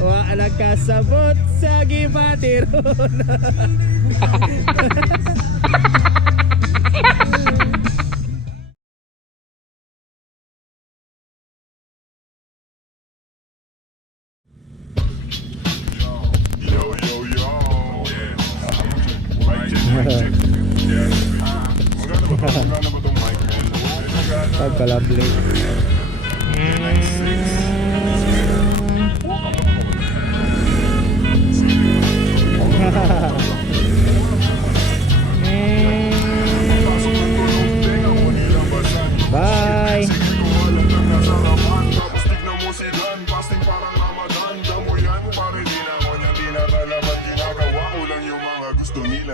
Wala kasabot sa gibatiron. Pagka-lovely. Bye.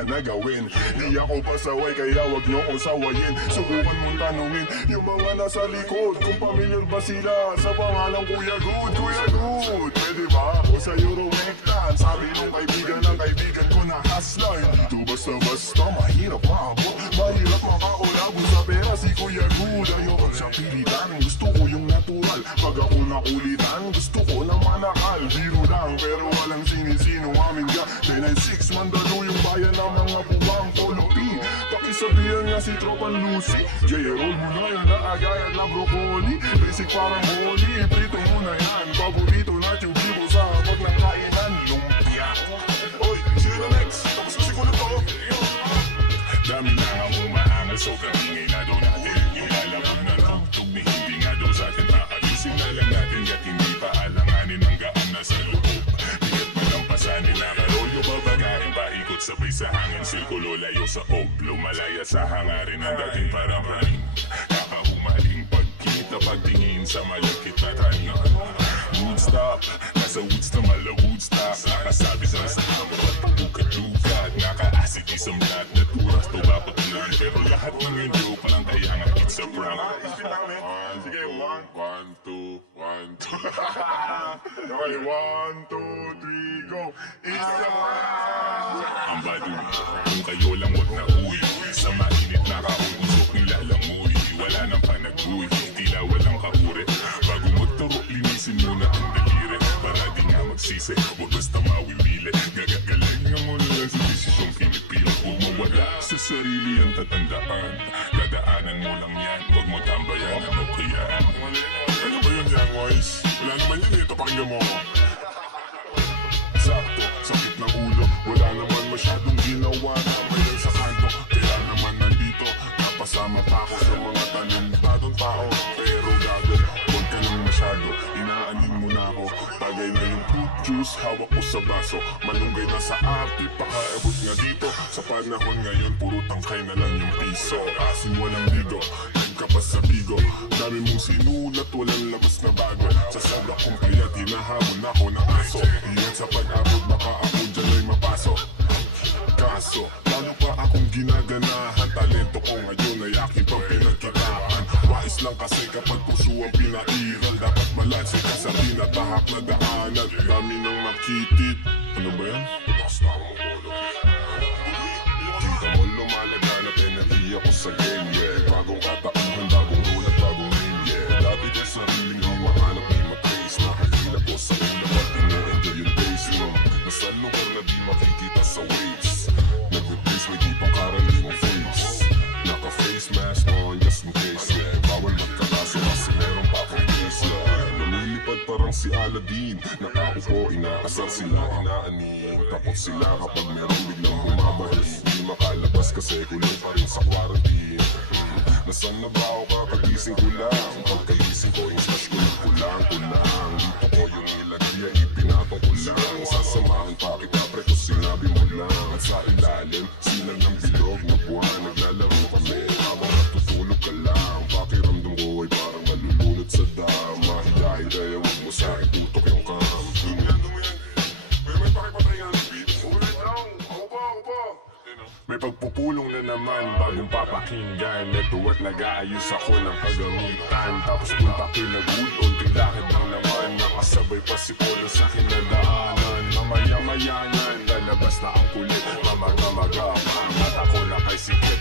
Nagawin, di ako pasaway kaya wag niyo ko sawayin. Subukan mong tanungin yung mga nasa likod kung familiar ba sila sa pangalang Kuya Good. Kuya Good, pwede ba ako sa Euromectan? Sabi nung kaibigan ng kaibigan ko na hustler. Dito basta-basta mahirap maabot, mahirap makaulabot sa pera si Kuya Good. Ayoko siyang pilitan, gusto ko yung natural. Pag ako nakulitan, gusto ko na manakal. Biro lang pero walang sinisino amin ka. 1096 Mandaluyong bayan ng mga buwang polupi. Pakisabihan nga si Tropan Lucy, J-roll mo na yan na agayat na broccoli. Basic parang holy, prito mo na yan. Paborito na tubibo sa pag nakainan. Lumpia. Oy, sino na next? Tapos kasi ko na to. Dami na ang umaangal, sobrang ingay na daw natin. Yung lalabog na tugtog ni hindi nga daw sa atin makayusin na lang natin. Gat hindi pa alanganin ang gaan na sa loob. Bigat pa lang pasanin na karolyo babagahin pa ikot sabay sa hangin. Sirkulo layo sa oblo, malaya sa hangarin ang dating parang praning. Kakahumaling pagkita, pagtingin sa malakit na taningan. Woodstock, nasa Woodstock, mala Woodstock. Nakasabi sa hamot at pagbukat-lukat. Naka-acid isang lahat na turas, tubakot ulan. Pero lahat ng yun joke lang kaya nga it's a prank. Sige, 1, 2, 1, 2. Okay, 1, 2, 3, go. It's a prank. Ang badu, kung kayo lang wag na uwi. Sa mainit na kaungusok nilalangoy. Wala nang panaguy, tila walang kauri. Bago magturo, linisin muna ang daliri. Para di nga magsisi, huwag basta mawiwili. Gagagalingan mo na lang sa desisyong pinipili. Huwag mawala sa sarili ang tatandaan. Dadaanan mo lang yan, huwag mo tambayan. Ano kaya? Ano ba yun yan, boys? Wala naman yun, ito pakinggan mo. Sakto, sakit ng ulo. Wala naman masyadong ginawa na mayan sa kanto. Kaya naman nandito, napasama pa ako sa mga talentadong tao. Pero gago, huwag ka lang masyado. Inaanin mo na ako. Tagay na yung fruit juice, hawak ko sa baso. Malunggay na sa arte, pakaabot nga dito. Sa panahon ngayon, puro tangkay na lang yung piso. Asin walang ligo, time ka pa sa bigo. Dami mong sinulat, walang labas na bago. Sa sabak kong kaya, tinahamon ako ng aso. Iyan sa pag-abot, baka ako dyan ay mapasok. Kaso, lalo pa akong ginaganahan. Talento ko ngayon ay aking pang pinagkitaan. Wais lang kasi kapag puso ang pinairal. Dapat malanse ka sa pinatahak na daanan. Dami nang makitit. Ano ba yan? Basta mo polo. Kita mo lumalaganap, enerhiya ko sa game, yeah. Bagong katauhan, bagong rule at bagong name, yeah. Dati ka sariling di mahanap, di matrace. Nakahila ko sa ulam at ina-enjoy yung days mo. Nasa lugar na di makikita sa waves. Nag-replace, may di pang karaniwang face. Naka-face mask on just in case, yeah. Bawal magkakaso kasi meron pa akong baseline. Lumilipad parang si Aladdin. Nakaupo, inaasar sila, inaaning. Takot sila kapag meron biglang bumabahis. Di makalabas kasi kulong pa rin sa quarantine. Nasaan na ba ako kakagising ko lang? Pagkagising ko, yung stash ko lang kulang. Dito ko yung ilagya, ipinatong ko lang. Sasamahan pa kita pre kung sinabi mo lang. At sa ilalim, silang ng bilog na buwan. Naglalaro kami, habang natutulog ka lang. Pakiramdam ko ay parang malulunod sa dam. Mahiyain kaya huwag mo sa akin tutok yung cam. May pakipatay nga ng beat. Ulit lang, ako pa. May pagpupulong na naman, bagong papakinggan. Network nag-aayos ako ng kagamitan. Tapos punta kila good, unting lakad lang naman. Nakasabay pa si Polo sa kinadaanan. Mamaya-mayanan, lalabas na ang kulit. Mamagamaga pa, mata ko na kay sikit.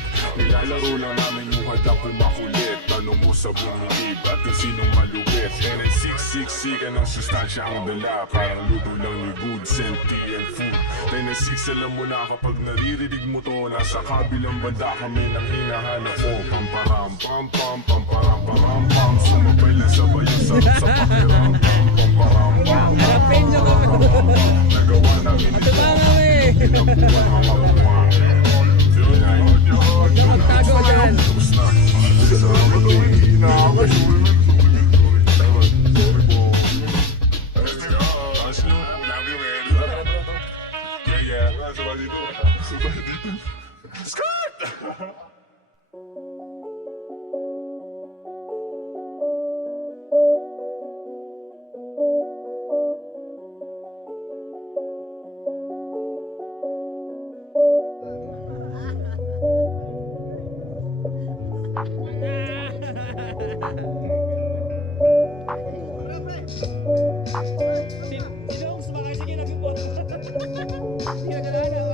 Nilalaro lang namin yung hadap kung makulit. Tanong mo sa bumilib at kung sinong malupit. And then siksiksikan ng sustansya ang dala. Parang luto lang ni good senti and food. Then then six, alam mo na kapag naririnig mo to, nasa kabilang banda kami nang hinahanap ko. Pamparam pam pam pamparam param pam. Sumabay lang sabay yung sarap sa pakiram. Pamparam pam Harapin nyo kami. nagawa namin Ito ba kami? Pinabuhan ang makuha. Huwag ka magtago dyan. Tapos na. Sama to, hihina ako. Sorry po. Let's go. Let's go. Love you, man. Yeah, yeah. Sabay dito. Sabay dito. Skirt! Sino ang sumakay? Sige, nag-ipon. Sige, nag-alala.